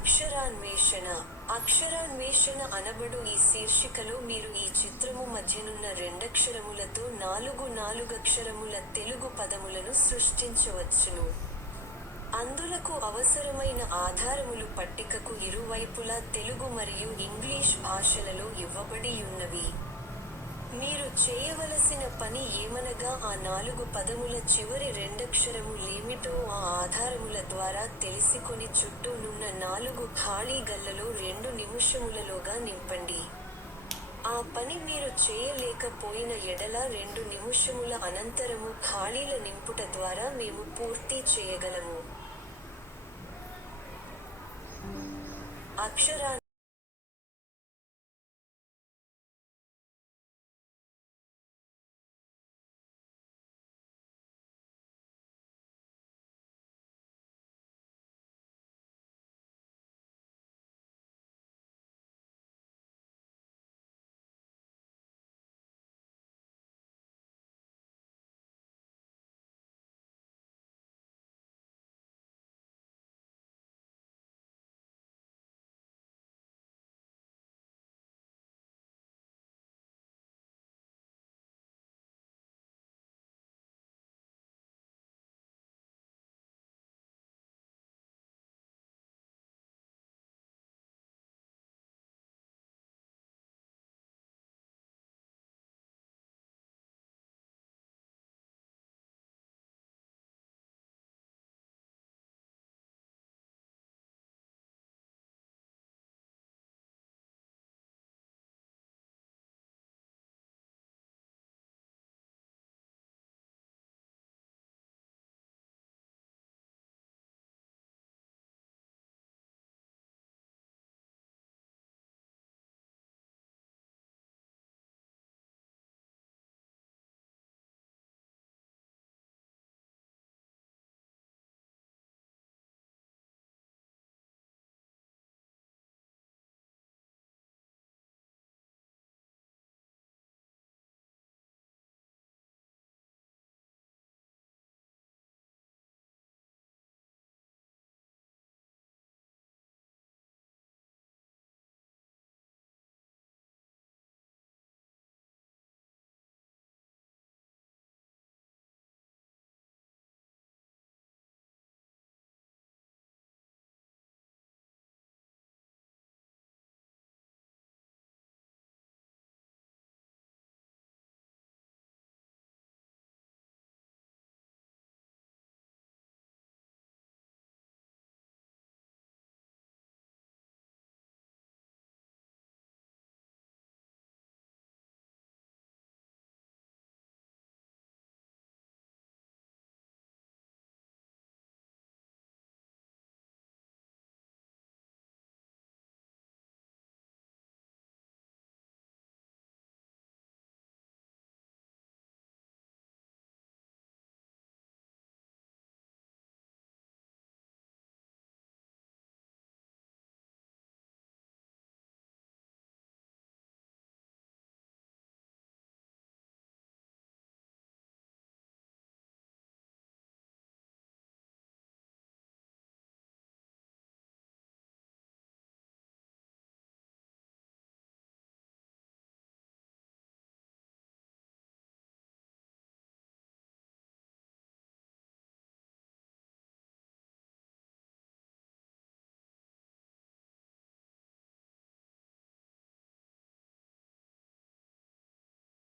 అక్షరాన్వేషణ. అక్షరాన్వేషణ అనబడు ఈ శీర్షికలో మీరు ఈ చిత్రము మధ్యనున్న రెండక్షరములతో నాలుగక్షరముల తెలుగు పదములను సృష్టించవచ్చును. అందులకు అవసరమైన ఆధారములు పట్టికకు ఇరువైపులా తెలుగు మరియు ఇంగ్లీష్ భాషలలో ఇవ్వబడియున్నవి. మీరు చేయవలసిన పని ఏమనగా ఆ 4 పదముల చివరి రెండక్షరము లేమిటో ఆ ఆధారముల ద్వారా తెలిసికొని చుట్టూనున్న 4 ఖాళీ గళ్లలో 2 నిముషములలోగా నింపండి. ఆ పని మీరు చేయలేకపోయిన ఎడల 2 నిముషముల అనంతరము ఖాళీల నింపుట ద్వారా మేము పూర్తి చేయగలము. అక్షరాన్వేషణ.